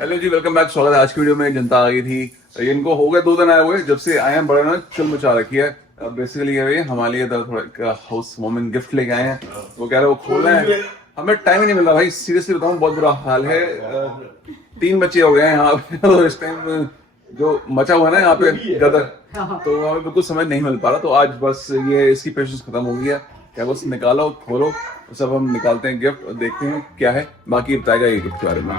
Hello जी, welcome back. स्वागत है। आज की वीडियो में जनता आ गई थी। इनको हो गए 2 दिन आए हुए, जब से आए हैं बड़े ना चुल मचा रखी है। बेसिकली ये हमारे लिए थोड़ा हाउस वार्मिंग गिफ्ट लेके आए हैं। वो कह रहे हैं वो खोलना है, हमें टाइम ही नहीं मिल रहा भाई। सीरियसली बताऊं, बहुत बुरा हाल है। 3 बच्चे हो गए हैं यहाँ पे तो इस टाइम जो मचा हुआ है ना यहाँ पे गदर, तो हमें बिल्कुल समय नहीं मिल पा रहा। तो आज बस ये इसकी पेशेंस खत्म हो गई है। क्या बस निकालो, खोलो, सब हम निकालते हैं गिफ्ट और देखते हैं क्या है। बाकी बताएगा ये गिफ्ट के बारे में।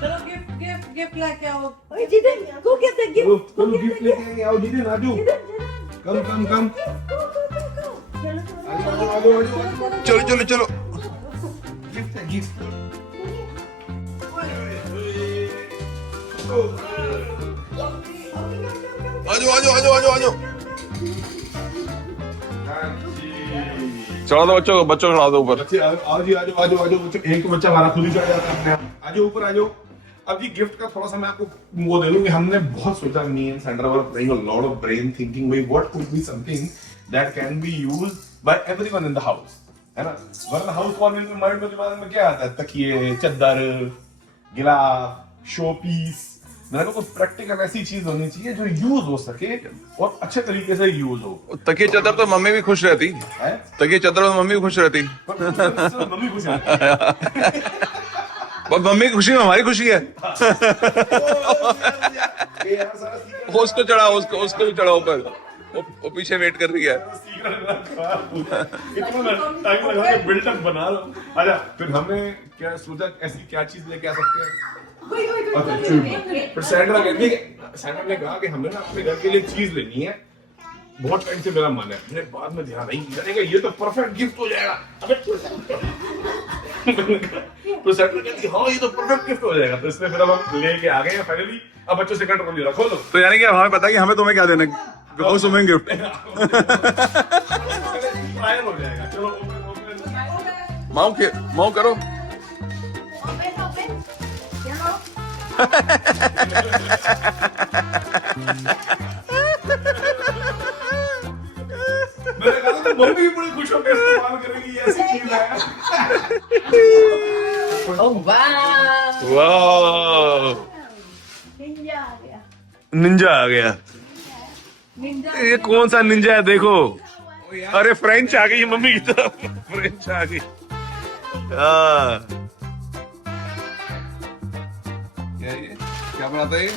चलो गिफ्ट गिफ्ट गिफ्ट लेके आओ। ओए जिदन को गिफ्ट है गिफ्ट तुम गिफ्ट लेके आओ दीदी राजू। कम कम कम चलो चलो चलो। गिफ्ट है गिफ्ट। आजो आजो आजो आजो आजो। चढ़ा दो बच्चों को, बच्चों को चढ़ा दो ऊपर। बच्चे आओ जी, आजो आजो आजो। बच्चों एक तो बच्चा हमारा खुद ही चढ़ जाता है अपने आप। आजो ऊपर आजो। अब जी गिफ्ट का थोड़ा सा मैं आपको वो दे दूं कि हमने बहुत सोचा, me and Sandra were playing a lot of brain thinking way what could be something that can be used by everyone in the house, है ना। वरना हाउस वार्मिंग में माइंड में दिमाग में क्या आता है? तकिए, चादर, गिलास, शो पीस। मेरे को कुछ प्रैक्टिकल ऐसी चीज होनी चाहिए जो यूज हो सके और अच्छे तरीके से यूज हो। तकिए चादर तो मम्मी भी खुश रहती। है तकिए चादर तो मम्मी भी खुश रहती। पर मम्मी खुश है। बस मम्मी की खुशी में हमारी खुशी है। उसको चढ़ा, उसको भी चढ़ा ऊपर। वो पीछे वेट कर रही है। टाइम लगा के बिल्डअप बना लो। आजा, फिर हमें क्या सोचा, ऐसी क्या चीज लेके आ सकते हैं? पर सैंड्रा ने कहा कि हमें ना अपने घर के लिए चीज लेनी है। बहुत टाइम से मेरा मन है, मैंने बाद में ध्यान नहीं करेगा, ये तो परफेक्ट गिफ्ट हो जाएगा। अबे तो सैंड्रा कहती हाँ ये तो परफेक्ट गिफ्ट हो जाएगा। तो इसमें फिर अब हम लेके आ गए हैं फाइनली। अब बच्चों से कंट्रोल नहीं रखो लो। तो यानी कि हमें पता है कि हमें तुम्हें क्या देना है। House warming gift. ट्रायल हो जाएगा। चलो ओपन माऊ करो। ओपन ओपन चलो मैंने कहा था मम्मी भी बड़ी खुश होकर इस्तेमाल करेगी, ये ऐसी चीज है। ओह वाह, वाह, निंजा आ गया। निंजा आ गया। निंजा ये कौन सा निंजा है देखो। अरे फ्रेंच आ गई मम्मी की तरफ। फ्रेंच आ गई। क्या बनाता है ये?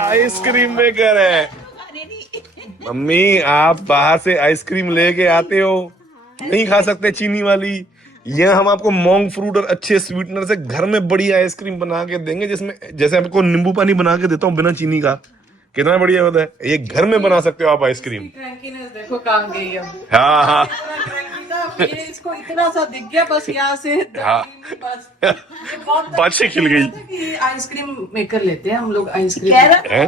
आइसक्रीम मेकर है। मम्मी आप बाहर से आइसक्रीम लेके आते हो, नहीं खा सकते चीनी वाली। यहाँ हम आपको मोंग फ्रूट और अच्छे स्वीटनर से घर में बड़ी आइसक्रीम बना के देंगे, जिसमें जैसे आपको नींबू पानी बना के देता हूँ बिना चीनी का। कितना बढ़िया होता है। ये घर में बना सकते हो आप आइसक्रीम। क्रैंकीनेस देखो कहाँ गई अब। हाँ हाँ इतना क्रैंकी था, अब ये इसको इतना सा दिख गया बस यहाँ से। हाँ। बस ये बहुत बात से खिल गई। कि आइसक्रीम मेकर लेते हैं हम लोग आइसक्रीम। कह रहा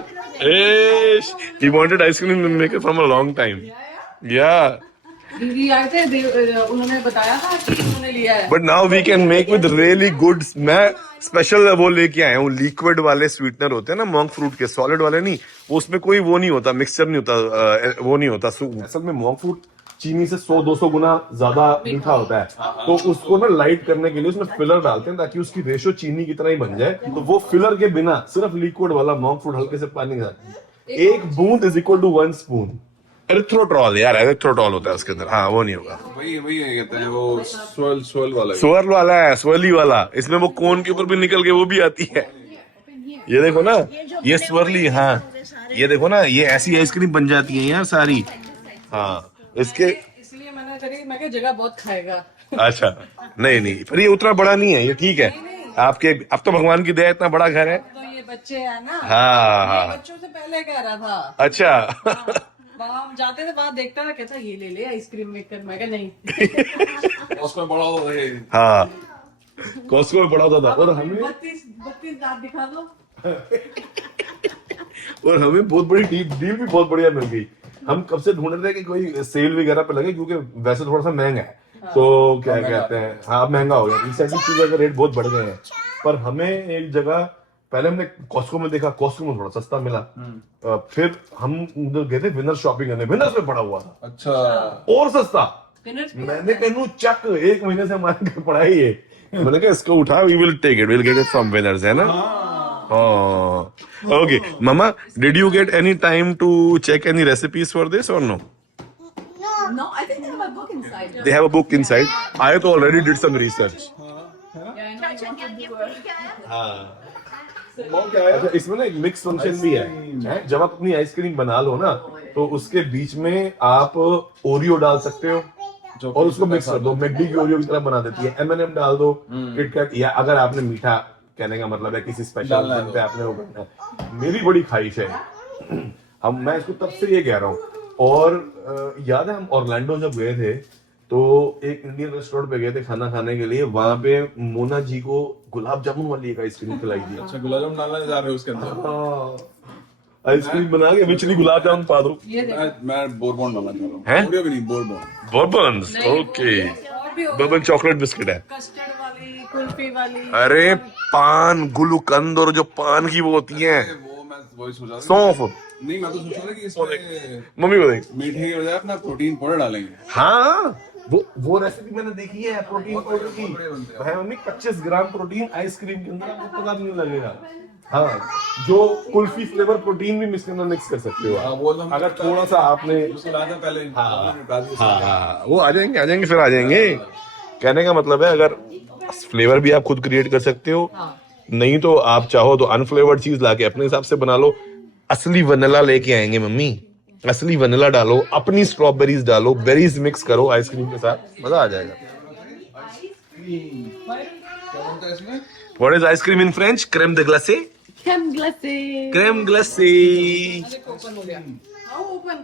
He wanted ice cream maker from a long time. Yeah. दीदी आए थे, उन्होंने बताया था कि उन्होंने लिया है। But now we can make with really good. मैं स्पेशल वो लेके आया हूँ, लिक्विड वाले स्वीटनर होते हैं ना मोंग फ्रूट के, सॉलिड वाले नहीं। वो उसमें कोई वो नहीं होता, मिक्सचर नहीं होता, वो नहीं होता। असल में मोंग फ्रूट चीनी से 100-200 गुना ज्यादा मीठा होता है। तो उसको ना लाइट करने के लिए उसमें फिलर डालते हैं ताकि उसकी रेशो चीनी की तरह ही बन जाए। तो वो फिलर के बिना सिर्फ लिक्विड वाला मोंग फ्रूट हल्के से पानी का 1 बूंद इज इक्वल टू 1 स्पून। एरिथ्रोट्रॉल यार, एरिथ्रोट्रॉल होता है उसके अंदर। हाँ वो नहीं होगा। वही कहते हैं वो स्वेल वाला। स्वर्ल वाला है, स्वर्ली वाला। इसमें वो कोन के ऊपर भी निकल के वो भी आती है। ये देखो ना, ये स्वर्ली। हाँ ये देखो ना, ये ऐसी आइसक्रीम बन जाती है यार सारी। हाँ इसके इसलिए मैंने करी, मैं क्या जगह बहुत खाएगा। अच्छा नहीं पर ये उतना बड़ा नहीं है, ये ठीक है आपके। अब तो भगवान की दया इतना बड़ा घर है। तो ये बच्चे हैं ना। हाँ हाँ ये बच्चों से पहले कह रहा था। अच्छा। वहाँ हम जाते थे, वहाँ देखता था, कहता ये ले ले आइसक्रीम मेकर। मैं क्या नहीं। उसमें बड़ा होता है। हाँ कॉस्को में बड़ा होता था। और हमें 32 दांत दिखा दो। बहुत बड़ी डील भी बहुत बढ़िया मिल गई। हम कब से ढूंढ रहे थे कि कोई सेल वगैरह पे लगे, क्योंकि वैसे थोड़ा सा महंगा है। तो क्या कहते हैं, हाँ महंगा हो गया। रिसेंटली चीजों का रेट बहुत बढ़ गए हैं। पर हमें एक जगह पहले हमने कॉस्को में देखा, कॉस्को में थोड़ा सस्ता मिला। फिर हम उधर गए थे विनर शॉपिंग करने, विनर्स में पड़ा हुआ था अच्छा और सस्ता। Winners में मैंने कहूँ चक, 1 महीने से हमारे घर पड़ा ही है। मैंने कहा इसको उठा, we will take it, will get it from winners, है ना। ओके मामा, did you get any time to check any recipes for this or no? No, I think they have a book inside. They have a book inside. I तो already did some research. Yeah, I know you want to do it. अच्छा, इसमें ना एक mix function भी है। जब आप अपनी आइसक्रीम बना लो ना, तो उसके बीच में आप ओरियो डाल सकते हो और उसको मिक्स कर दो। मैकडी की ओरियो की तरह बना देती है। M&M डाल दो, किटकैट, या अगर आपने मीठा, कहने का मतलब है किसी स्पेशल दिन पे आपने वो करना है। मेरी बड़ी ख्वाहिश है, मैं इसको तब से ये कह रहा हूँ। और याद है हम ऑरलैंडो जब गए थे तो एक इंडियन रेस्टोरेंट पे गए थे खाना खाने के लिए, वहां पे मोना जी को गुलाब जामुन वाली एक आइसक्रीम खिलाई थी। अच्छा, गुलाब जामुन डालना जा रहे हो उसके अंदर? आइसक्रीम बना के बिचली गुलाब जामुन पा दो। मैं बोरबॉन डालना चाह रहा हूँ। हैं? ओरियो भी नहीं, बोरबॉन। बर्बन्स, ओके। और भी बर्बन चॉकलेट बिस्किट है। कस्टर्ड वाली, कुल्फी वाली। अरे पान, गुलकंद और जो पान की वो होती है, वो मैं वही सोच रहा था। सौंफ। नहीं, मैं तो सोच रहा था कि इसमें मम्मी को देख। मीठे की बजाय अपना प्रोटीन पाउडर डालेंगे। हाँ, वो रेसिपी मैंने देखी है प्रोटीन पाउडर की। भाई मम्मी 25 ग्राम प्रोटीन आइसक्रीम के अंदर, आपको पता भी नहीं लगेगा। हाँ, जो कुल्फी फ्लेवर प्रोटीन भी मिक्स कर सकते हो आप। वो तो हम अगर थोड़ा सा आपने, उसको लाते हैं पहले। हाँ, वो आ जाएंगे फिर आ जाएंगे। कहने का मतलब है, अगर फ्लेवर भी आप खुद क्रिएट कर सकते हो, नहीं तो आप चाहो तो अनफ्लेवर्ड चीज लाके अपने हिसाब से बना लो। असली वनीला लेके आएंगे मम्मी, असली वनीला डालो, अपनी स्ट्रॉबेरीज डालो, बेरीज मिक्स करो आइसक्रीम के साथ, मजा आ जाएगा। What is ice cream in French? क्रेम de glacé? Crème glacée. क्रेम ग्लासे। ओपन हो गया। How open?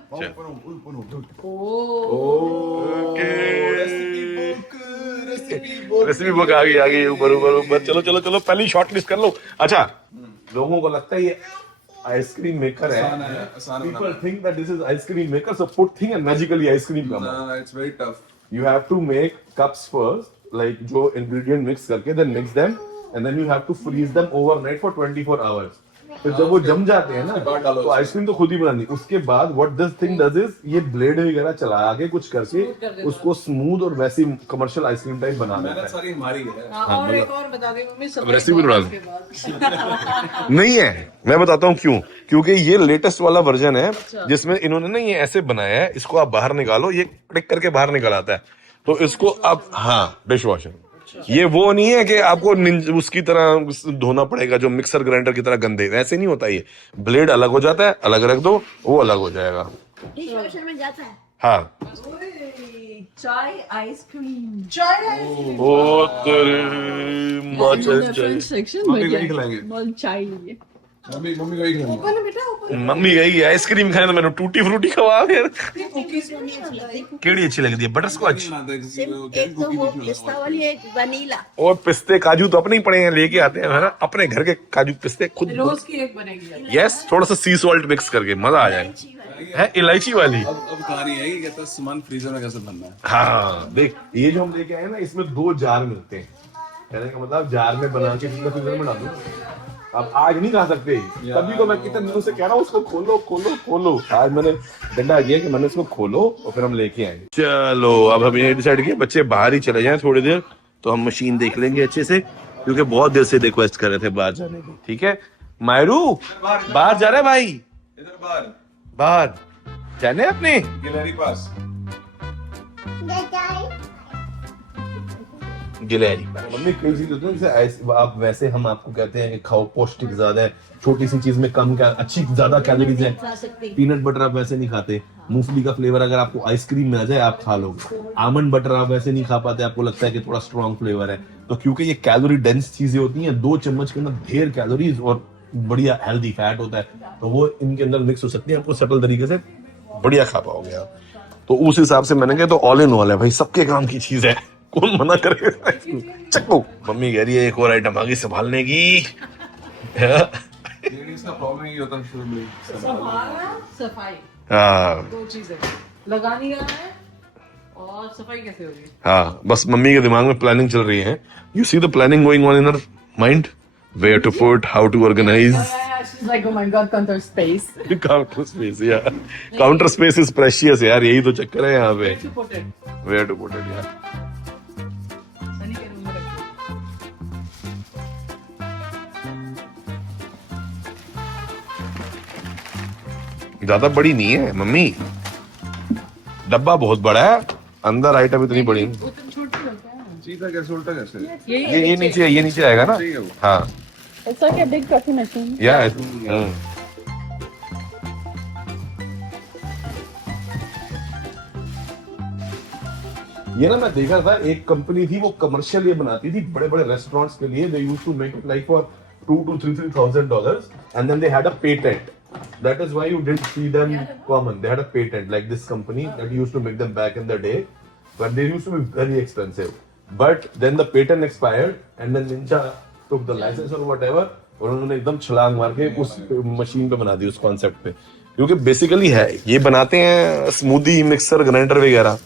रेसिपी बुक आ गई ऊपर। चलो पहली शॉर्ट लिस्ट कर लो। अच्छा, लोगों को लगता है ये आइसक्रीम मेकर है। People think that this is ice-cream maker, so put thing and magically ice cream come out. No, it's very tough. You have to make cups first, like जो ingredient mix करके, then mix them, and then you have to freeze them overnight for 24 hours. फिर जब वो जम जाते हैं ना, तो आइसक्रीम तो खुद ही बनानी। उसके बाद what this thing does is, ये ब्लेड वगैरह चला के कुछ करके उसको स्मूथ और वैसी कमर्शियल आइसक्रीम टाइप बना देता मेहनत है। सारी हमारी है। हाँ, और एक और बता दें मम्मी, सब रेसिपी बता दो। के बाद। नहीं है, मैं बताता हूँ क्यों। क्योंकि ये लेटेस्ट वाला वर्जन है, जिसमें इन्होंने ना ये ऐसे बनाया है, इसको आप बाहर निकालो, ये क्लिक करके बाहर निकल आता है, तो इसको आप, हाँ, डिश वॉशर। ये वो नहीं है कि आपको उसकी तरह धोना पड़ेगा जो मिक्सर ग्राइंडर की तरह गंदे, वैसे नहीं होता। ये ब्लेड अलग हो जाता है, अलग रख दो, वो अलग हो जाएगा। डिशवॉशर में जाता है। हाँ, चाय आइसक्रीम। चाय ओ तेरे French section मम्मी में को ही खिलाएंगे। बहुत चाय लिए। मम्मी को ही खिलाएंगे। ओपन है बेटा, ओपन। मम्मी गई आइसक्रीम खाने, तो मैंने टूटी फ्रूटी खवा फिर। कुकीज केड़ी अच्छी लगती है? बटर स्कॉच एक तो वो पिस्ता वाली, एक वनीला। और पिस्ते काजू तो अपने ही पड़े हैं, लेके आते हैं, है ना, अपने घर के काजू पिस्ते खुद। रोज की एक बनेगी। यस, थोड़ा सा सी सॉल्ट मिक्स करके मजा आ जाएगा। है इलायची वाली। अब कहानी है कि कहता है सामान फ्रीजर में कैसे बनना है। हाँ, देख, ये जो हम लेके आए ना, इसमें 2 जार मिलते हैं। कहने का मतलब जार में बना के फ्रीजर में डालो। अब आज नहीं खा सकते, तभी तो मैं कितने दिनों से कह रहा हूँ उसको खोलो। आज मैंने डंडा किया कि मैंने इसको खोलो और फिर हम लेके आएंगे। चलो, अब हम ये डिसाइड किया बच्चे बाहर ही चले जाएं थोड़ी देर, तो हम मशीन देख लेंगे अच्छे से, क्योंकि बहुत देर से रिक्वेस्ट कर रहे थे बाहर जाने की। ठीक है मायरू, बाहर जा रहे हैं भाई? इधर बाहर जाने अपने गिलहरी पास। गिलहरी। मम्मी कई चीज होती है, जैसे आप वैसे हम आपको कहते हैं कि खाओ, पौष्टिक ज्यादा है, छोटी सी चीज में कम अच्छी ज्यादा कैलोरीज है। पीनट बटर आप वैसे नहीं खाते, मूंगफली का फ्लेवर अगर आपको आइसक्रीम में आ जाए आप खा लोगे। आमंड बटर आप वैसे नहीं खा पाते, आपको लगता है कि थोड़ा स्ट्रॉन्ग फ्लेवर है, तो क्योंकि ये कैलोरी डेंस चीजें होती हैं, 2 चम्मच के अंदर ढेर कैलोरीज और बढ़िया हेल्दी फैट होता है, तो वो इनके अंदर मिक्स हो सकती है, आपको सटल तरीके से बढ़िया खा पाओगे आप। तो उस हिसाब से मैंने कहा तो ऑल इन ऑल है भाई, सबके काम की चीज है, कौन मना करेगा। चक्को मम्मी कह रही है एक और आइटम आगे संभालने की। लेडीज का प्रॉब्लम ही होता है शुरू में, सफाई, हाँ 2 चीजें लगानी है और सफाई कैसे होगी। हाँ, बस मम्मी के दिमाग में प्लानिंग चल रही है। You see the planning going on in her mind, where to put, how to organize. Yeah, she's like, oh my god, counter space. Counter space, yeah. Counter space is precious यार, यही तो चक्कर है यहाँ पे. Where to put it? Where to put it, yeah. Sunny के room में रखो. ज्यादा बड़ी नहीं है मम्मी, डब्बा बहुत बड़ा है, अंदर आइटम इतनी बड़ी नहीं. वो तुम छोटी हो क्या? सीधा कैसे उल्टा कैसे ये नीचे आएगा ना. ठीक है वो. हाँ It's like a big coffee machine. या ये ना मैं देखा था, एक कंपनी थी वो कमर्शियल ये बनाती थी बड़े बड़े रेस्टोरेंट्स के लिए. They used to make it like for $2,000 to $3,000 and then they had a patent. That is why you didn't see them common. They had a patent like this company that used to make them back in the day, but they used to be very expensive. But then the patent expired and then Ninja took the license or whatever और उन्होंने एकदम छलांग मार के उस machine पे बना दी, उस कॉन्सेप्ट पे. क्योंकि बेसिकली है ये बनाते हैं स्मूदी मिक्सर ग्राइंडर वगैरह,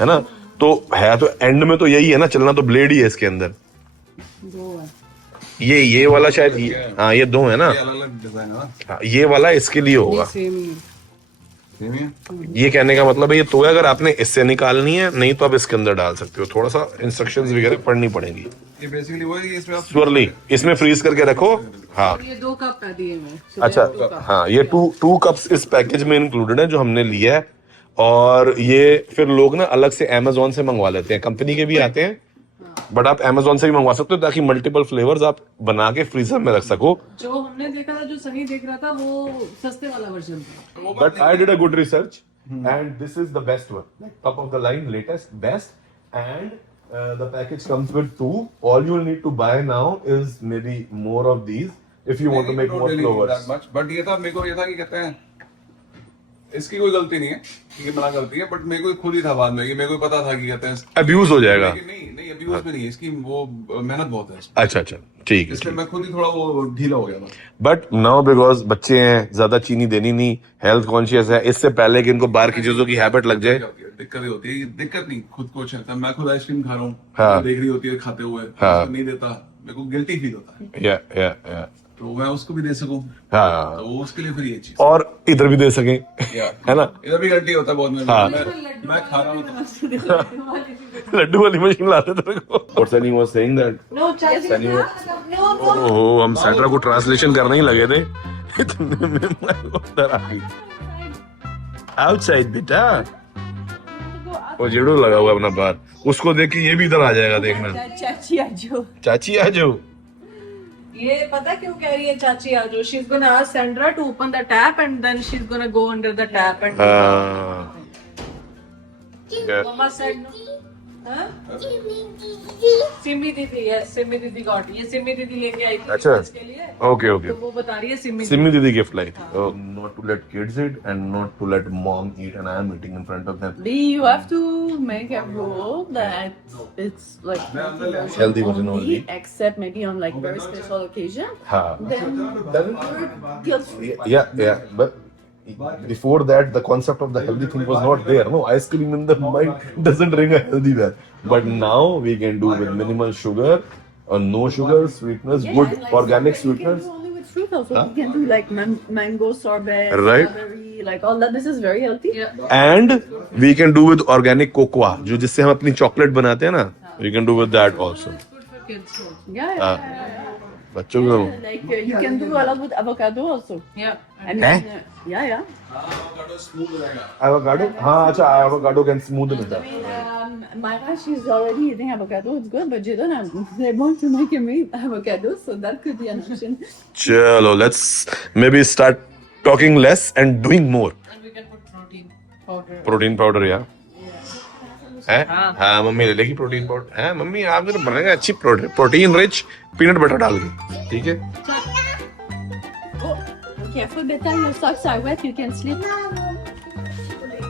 है ना. तो है तो एंड में तो यही है ना, चलना तो ब्लेड ही है इसके अंदर. ये वाला शायद हाँ ये दो है ना. ये अलग-अलग डिजाइन है ना. हाँ, ये वाला इसके लिए होगा. सेम ही है. ये कहने का मतलब है ये तो है, अगर आपने इससे निकालनी है नहीं तो आप इसके अंदर डाल सकते हो. थोड़ा सा इंस्ट्रक्शंस वगैरह पढ़नी पड़ेगी. ये बेसिकली वो है कि इसमें आप स्वरली इसमें फ्रीज करके रखो. हाँ ये 2 कप है दिए में. अच्छा हाँ, ये टू कप्स इस पैकेज में इंक्लूडेड है जो हमने लिया है. और ये फिर लोग ना अलग से Amazon से मंगवा लेते हैं, कंपनी के भी आते हैं, बट आप Amazon से भी मंगवा सकते हो ताकि मल्टीपल फ्लेवर्स आप बना के फ्रीजर में रख सको. जो हमने देखा था, जो सनी देख रहा था, वो सस्ते वाला वर्जन था. But I did a good research, and this is the best one, top of the line, latest, best, and the package comes with 2. All you will need to buy now is maybe more of these if you want to make more flavors. But ये था, मेरे को ये था कि कहते हैं इसकी कोई गलती नहीं है, ये मना करती है, बट मेरे को खुद ही था बाद में कि मेरे को पता था कि कहते हैं Abuse हो जाएगा. नहीं अब्यूज में नहीं है, इसकी वो मेहनत बहुत है. अच्छा ठीक है. इसलिए मैं खुद ही थोड़ा वो ढीला हो गया था. बट नाउ बिकॉज बच्चे हैं, ज्यादा चीनी देनी नहीं, हेल्थ कॉन्शियस है, इससे पहले कि इनको बाहर की चीजों की हैबिट लग जाए. दिक्कत होती है, दिक्कत नहीं खुद को है. मैं खुद आइसक्रीम खा रहा हूँ, हाँ. देख रही होती है खाते हुए, हाँ. नहीं देता, मेरे को गिल्टी फील होता है. या तो मैं उसको भी दे सकूं, हाँ. तो उसके लिए फिर ये चीज. और इधर भी दे सके, है ना. इधर भी गलती होता है बहुत में. हाँ. मैं खा रहा हूँ लड्डू वाली मशीन लाते तेरे को. और Sunny was saying that No, Sunny ओहो हम सैंड्रा को ट्रांसलेशन करने ही लगे थे, इतने में मैं उधर आ गई. आउटसाइड बेटा, वो जेडो लगा हुआ अपना बाहर, उसको देख के ये भी इधर आ जाएगा. देखना Chachi ajo. चाची आ जाओ. ये पता क्यों कह रही है चाची आजो? She's gonna ask Sandra to open the tap and then she's gonna go under the tap and. Mama said no. हाँ? सिमी दीदी, yes, सिमी दीदी got it. ये सिमी दीदी लेके आई थी अच्छा. इसके लिए. ओके तो वो बता रही है सिमी सिमी दीदी गिफ्ट लाई थी. Not to let kids eat and not to let mom eat and I am eating in front of them. You have to make a rule that it's like Healthy version only. except maybe on like very special occasion. हाँ. Then you're guilt free. Yeah, but before that the concept of the healthy thing was not there. No, ice cream in the mind doesn't ring a healthy bell. But now we can do with minimal sugar or no sugar, sweetness, good and, like, organic you can sweetness. do only with fruit also. You can do like mango sorbet, Right. strawberry, like all that. This is very healthy. Yeah. And we can do with organic cocoa, जो जिससे हम अपनी chocolate बनाते हैं ना. We can do with that also. It's good for kids also. Yeah. बच्चों को Like you can do a lot with avocado also. Yeah. And yeah. avocado. हाँ अच्छा, avocado can smoothen it I up. mean, Myra, she's already eating avocado. It's good, but Jadon, they want to make him eat avocado, so that could be an option. Chalo, let's maybe start talking less and doing more. And we can put protein powder. Protein powder यार है. हाँ mummy ले लेगी protein powder. है mummy आप जरा बनाएंगे अच्छी प्रोटीन रिच पीनट बटर डाल के. ठीक है. Oh, careful, Beta, your socks are wet. You can slip.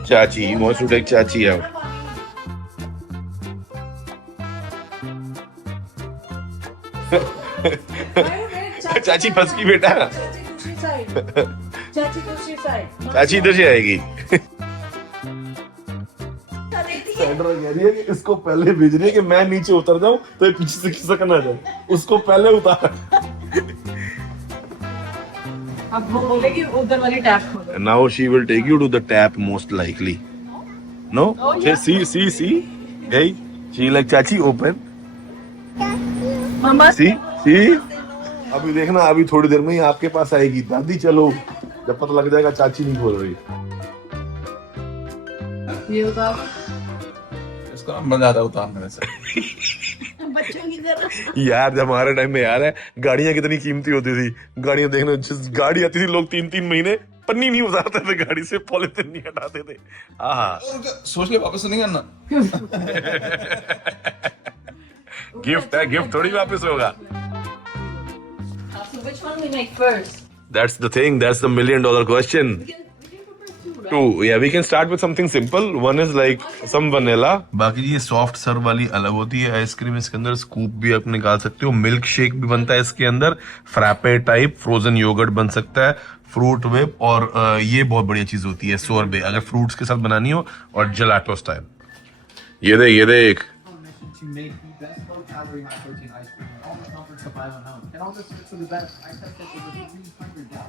चाची wants to take चाची out. चाची फंस गई बेटा. चाची इधर से आएगी. सैंड्रा कह रही है कि इसको पहले भेज रही है कि मैं नीचे उतर जाऊं तो ये पीछे से खिसक ना जाए. उसको पहले उतार. अब वो बोलेगी उधर वाली टैप खोलो। Now she will take you to the tap most likely. No? Oh, yeah. See. Hey, she like चाची open. मम्मा See. अभी देखना, अभी थोड़ी देर में ही आपके पास आएगी, दादी चलो। जब पता लग जाएगा चाची नहीं खोल रही। ये बताओ इसको ना मजा आता है उतारने से। बच्चों की तरह। यार जब हमारे टाइम में यार है, गाड़ियां कितनी कीमती होती थी। गाड़ियां देखना, जिस गाड़ी आती थी लोग 3-3 महीने पन्नी नहीं उतारते थे गाड़ी से, पॉलिथीन नहीं हटाते थे। आहा, सोच ले वापस नहीं करना। गिफ्ट है, गिफ्ट थोड़ी वापस होगा। So which one we make first? That's the thing, that's the $1 million question. We can go for two, right? Two, yeah, we can start with something simple. One is like some vanilla. बाकी ये soft सर्व वाली अलग होती है ice cream. इसके अंदर scoop भी आप निकाल सकते हो, मिल्क शेक भी बनता है इसके अंदर, फ्रैपे टाइप, फ्रोजन योगर्ट बन सकता है, फ्रूट वेप, और ये बहुत बढ़िया चीज होती है सोरबे, अगर फ्रूट्स के साथ बनानी हो, और जेलाटो स्टाइल। ये देख To make the best low calorie, high protein ice cream with all the comforts of Island Home. And all the secrets of the best. I tested over 300 down.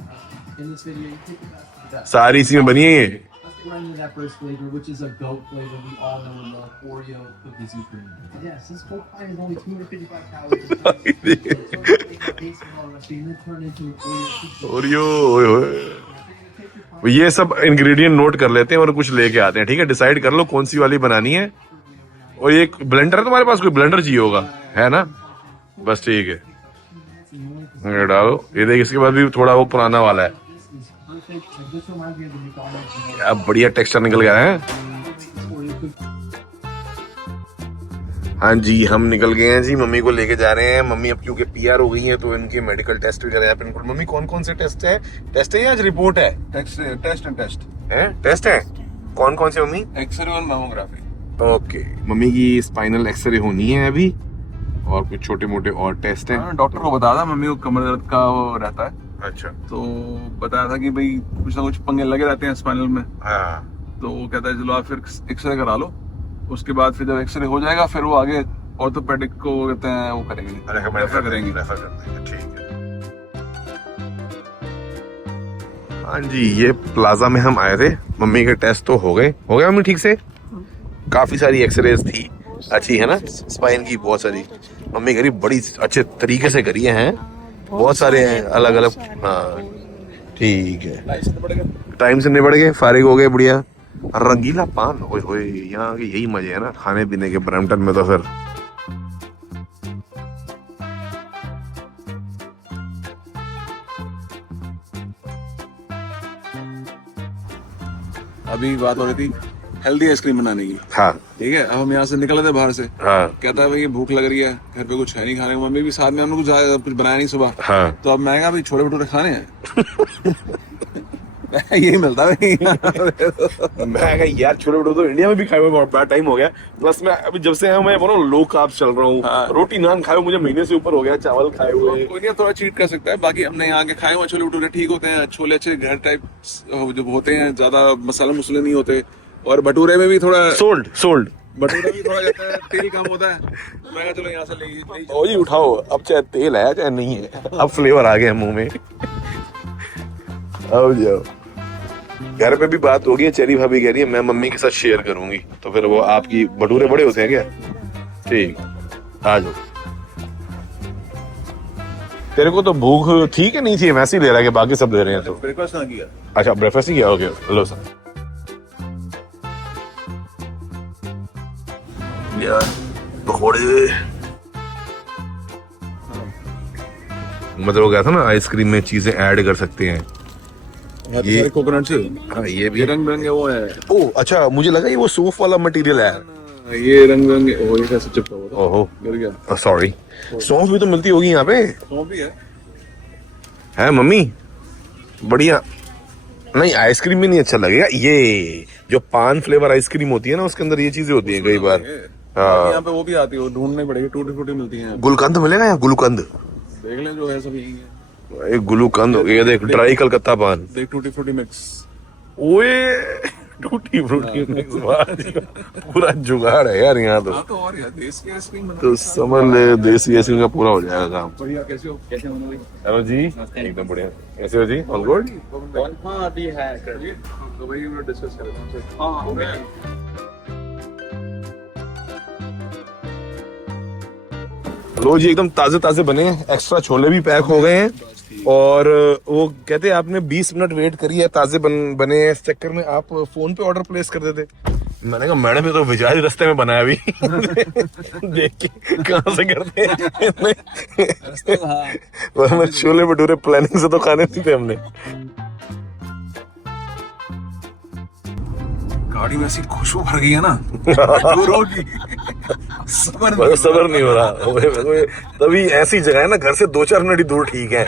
In this video, you pick the best of the best. सारी इसी में बनी है ये। Let's get right into that first flavor, which is a goat flavor. We all know and love Oreo cookies and cream. Yes, this whole pie is only 255 calories. And then turn into an Oreo cookie. Oreo, ओए होए। ये सब ingredient note कर लेते हैं और कुछ लेके आते हैं, ठीक है? डिसाइड कर लो कौन सी वाली बनानी है। और एक ब्लेंडर है तुम्हारे पास, कोई ब्लेंडर चाहिए होगा, है ना? बस ठीक है, ये डालो। ये देख, इसके बाद भी थोड़ा वो पुराना वाला है। Perfect. And this reminds me of the McDonald's. क्या बढ़िया टेक्सचर निकल गया है। Oreo cookie. हाँ जी, हम निकल गए हैं जी, मम्मी को लेके जा रहे हैं। मम्मी अब क्योंकि PR हो गई हैं तो इनके मेडिकल टेस्ट वगैरह हैं पिनकोड। मम्मी कौन से टेस्ट है या आज रिपोर्ट है? टेस्ट हैं? टेस्ट है? कौन से मम्मी? एक्सरे और मैमोग्राफी। ओके, मम्मी की स्पाइनल एक्सरे होनी है अभी, और कुछ छोटे मोटे और टेस्ट हैं। हाँ, डॉक्टर को बताया था मम्मी को कमर दर्द का वो रहता है, अच्छा, तो बताया था कि भाई कुछ ना कुछ पंगे लगे रहते हैं स्पाइनल में। हाँ, तो वो कहता है चलो आप फिर एक्सरे करा लो, उसके बाद फिर जब एक्सरे हो जाएगा फिर वो आगे ऑर्थोपेडिक को कहते हैं वो करेंगे, रेफर करेंगे। ठीक है। हाँ जी, ये प्लाजा में हम आए थे, मम्मी के टेस्ट तो हो गए मम्मी ठीक से। काफी सारी एक्सरेज थी, अच्छी है ना, स्पाइन की बहुत सारी मम्मी करी, बड़ी अच्छे तरीके से करी है, बहुत सारे हैं अलग अलग। हाँ ठीक है, टाइम से निबड़ गए, फारिग हो गए, बढ़िया। रंगीला पान, ओए होए, यहाँ के यही मजे है ना खाने पीने के, ब्रैम्पटन में तो फिर। अभी बात हो रही थी हेल्दी आइसक्रीम बनाने की, हाँ ठीक है? अब हम यहाँ से निकले थे बाहर से, हाँ कहता है भाई भूख लग रही है, घर पे कुछ है नहीं खाने को, मम्मी भी साथ में, हमने कुछ ज्यादा कुछ बनाया नहीं सुबह, हाँ। तो अब मैं कहा भाई छोले भटूरे खाने हैं। यही मिलता है भाई। मैं कहा यार छोले भटूरे तो इंडिया में भी खाए हुए बहुत बड़ा टाइम हो गया, प्लस मैं अभी जब से मैं बोल रहा हूँ लो कार्ब्स चल रहा हूँ। हाँ। रोटी नान खाए हुए मुझे महीने से ऊपर हो गया, चावल खाए हुए। कोई नहीं, थोड़ा चीट कर सकता है। बाकी हमने यहाँ के खाए हुए छोले भटूरे ठीक होते हैं, छोले अच्छे घर टाइप जो होते हैं, ज्यादा मसाला मसूले नहीं होते, और भटूरे में भी थोड़ा सोल्ड भटूरे भी थोड़ा कहता है तेल कम होता है। मैं कहा चलो यहाँ से ले ओ जी उठाओ, अब चाहे तेल है चाहे नहीं है, अब फ्लेवर आ गया मुंह में। आओ जाओ, घर पे भी बात होगी, चेरी भाभी कह रही है मैं मम्मी के साथ शेयर करूंगी, तो फिर वो आपकी भटूरे बड़े होते हैं क्या? ठीक, आ जाओ। तेरे को तो भूख थी कि नहीं थी, वैसे ही ले रहा है कि बाकी सब ले रहे हैं? तो ब्रेकफास्ट ना किया। अच्छा, ब्रेकफास्ट ही किया, ओके लो सर। यार पकौड़े, मतलब वो गया था ना आइसक्रीम में चीजें ऐड कर सकते हैं, ये कोकोनट से, हाँ ये भी ये रंग बिरंगे वो है। ओ अच्छा, मुझे लगा ये वो सूफ वाला मटेरियल है। ये रंग बिरंगे, ओ ये कैसे चिपका हुआ था? ओहो गिर गया। सॉरी, सौंफ भी तो मिलती होगी यहाँ पे, सौंफ भी है मम्मी? बढ़िया। नहीं आइसक्रीम में नहीं अच्छा लगेगा, ये जो पान फ्लेवर आइसक्रीम होती है ना, उसके अंदर ये चीजें होती हैं कई बार। हाँ, यहाँ पे वो भी आती है, वो ढूंढनी पड़ेगी, टूटी फूटी मिलती है। गुलकंद मिलेगा या गुलकंद? देख लें जो है सब यही है। एक गुलकंद हो गया, देख ड्राई कलकत्ता पान, देख टूटी फूटी मिक्स। ओए टूटी फ्रूटी मिक्स भाजी पूरा जुगाड़ है यार यहाँ तो। हाँ तो और यार देश की आइसक्रीम तो समझ ले देसी आइसक्रीम का पूरा हो जाएगा काम। बढ़िया। कैसे हो? हेलो जी, एकदम बढ़िया। कैसे हो जी? All good? हाँ अभी है तो भाई हम लोग डिस्कस कर रहे थे। हाँ हो गया। लो जी, एकदम ताजे ताजे बने हैं, एक्स्ट्रा छोले भी पैक हो गए हैं। और वो कहते हैं आपने 20 मिनट वेट करी है, ताजे बने हैं, इस चक्कर में आप फोन पे ऑर्डर प्लेस कर देते। मैंने कहा मैडम ये तो विचार रास्ते में बनाया अभी देख के कहाँ से करते हैं वरना छोले भटूरे प्लानिंग से तो खाने नहीं थे हमने। गाड़ी में ऐसी खुशबू भर गई है ना जोरों की, सबर नहीं हो रहा। तभी ऐसी जगह है ना, घर से 2-4 मिनट ही दूर ठीक है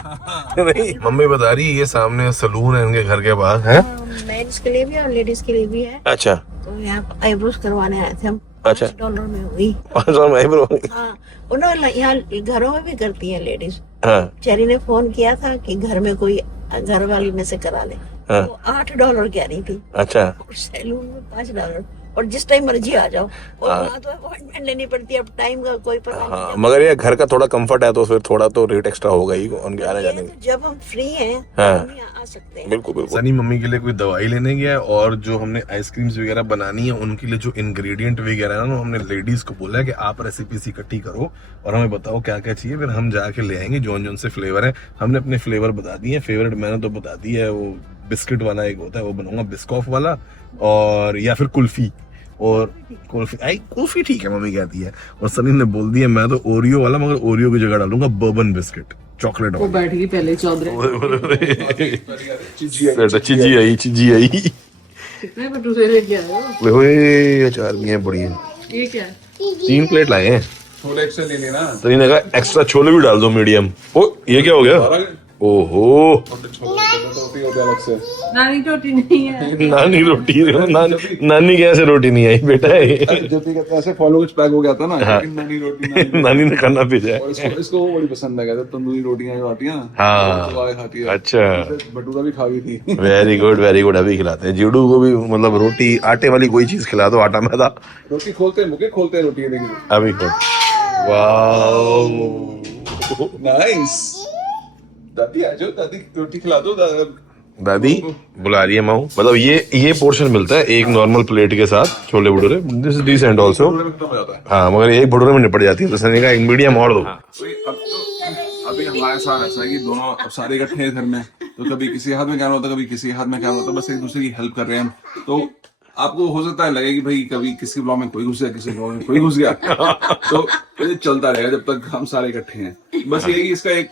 नहीं। मम्मी बता रही ये सामने सलून है इनके घर के पास है, मेंस के लिए भी और लेडीज के लिए भी है। अच्छा तो यहाँ आईब्रोज करवाने आए थे हम। अच्छा। $5 में हुई। 500 में आईब्रो? हाँ उन्होंने यहाँ घरों में भी करती है लेडीज। हाँ चेरी ने फोन किया था कि घर में कोई घर वाली में से करा ले। हाँ। वो $8 कह रही थी अच्छा और सैलून में $5 और जिस टाइम मर्जी आ जाओ। और वहाँ तो अपॉइंटमेंट लेनी पड़ती है, अब टाइम का कोई पता हाँ, नहीं। मगर ये घर का थोड़ा कंफर्ट है तो फिर थोड़ा तो रेट एक्स्ट्रा होगा ही उनके आने जाने में। तो जब हम फ्री हैं हाँ। हम यहाँ आ सकते हैं। बिल्कुल बिल्कुल। सनी मम्मी के लिए कोई दवाई लेने गया है और जो हमने आइसक्रीम्स वगैरह बनानी है उनके लिए जो इंग्रेडिएंट वगैरह है ना, हमने लेडीज को बोला है कि आप रेसिपीज इकट्ठी करो और हमें बताओ क्या क्या चाहिए, फिर हम जाके ले आएंगे। जौन जौन से फ्लेवर है हमने अपने फ्लेवर बता दिए। फेवरेट मैंने तो बता दी है, वो बिस्किट वाला एक होता है वो बनाऊंगा, बिस्कॉफ वाला, और या फिर कुल्फी। और कुल्फी ठीक है मम्मी कहती है। और सनी ने बोल दिया मैं तो ओरियो वाला, मगर ओरियो की जगह डालूंगा बर्बन बिस्किट चॉकलेट वो बैठ गई पहले चौधरी। चिजी आई कितने भटूरे लेके आए हो? ओए अचार भी है बढ़िया। ये क्या है? 3 प्लेट लाए हैं। छोले एक्स्ट्रा ले लेना। तो इन्हें कहा एक्स्ट्रा छोले भी डाल दो मीडियम। ओ ये क्या हो गया? ओहो रोटी होती है अलग से। नानी रोटी नहीं है। नानी रोटी नानी कैसे रोटी नहीं आई बेटा ज्योति कहता है ऐसे फॉलो कुछ पैक हो गया था ना, हाँ। लेकिन नानी रोटी नानी ने खाना भेजा और है। इसको वो बड़ी पसंद है, कहता है तंदूरी रोटियां जो आती हैं ना, हाँ। वो आगे खाती है। अच्छा भटूरा भी खा गई थी। Very good very good. अभी खिलाते हैं जीडू को भी, मतलब रोटी आटे वाली कोई चीज खिला दो, आटा मैदा। रोटी खोलते मुके खोलते रोटी देखिए। अभी वाओ नाइस। दादी आ जाओ, दादी रोटी खिला दो। दादी बुला रही है माऊ। मतलब ये पोर्शन मिलता है एक नॉर्मल प्लेट के साथ chole bhature. This is decent also. हाँ मगर एक भटूरे में निपट जाती है, तो सनी का एक मीडियम और दो। अभी हमारे साथ ऐसा है कि दोनों अब सारे इकट्ठे हैं घर में, तो कभी किसी हाथ में कैमरा होता है, कभी किसी हाथ में कैमरा होता है, बस एक दूसरे की हेल्प कर रहे हैं हम। तो आपको हो सकता है लगे कि भाई कभी किसी ब्लॉग में कोई घुस गया, किसी ब्लॉग में कोई घुस गया, तो ये चलता रहेगा जब तक हम सारे इकट्ठे हैं। बस ये इसका एक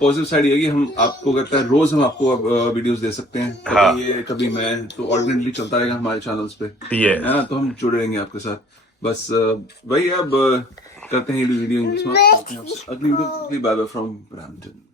पॉजिटिव साइड ये कि हम आपको कहता है रोज हम आपको वीडियोस दे सकते हैं, कभी ये कभी मैं, तो ऑर्डिनेटली चलता रहेगा हमारे चैनल्स पे, है ना। तो हम जुड़े रहेंगे आपके साथ। बस वही अब करते हैं वीडियो इंग्लिश में। अगली video bye bye from Brampton.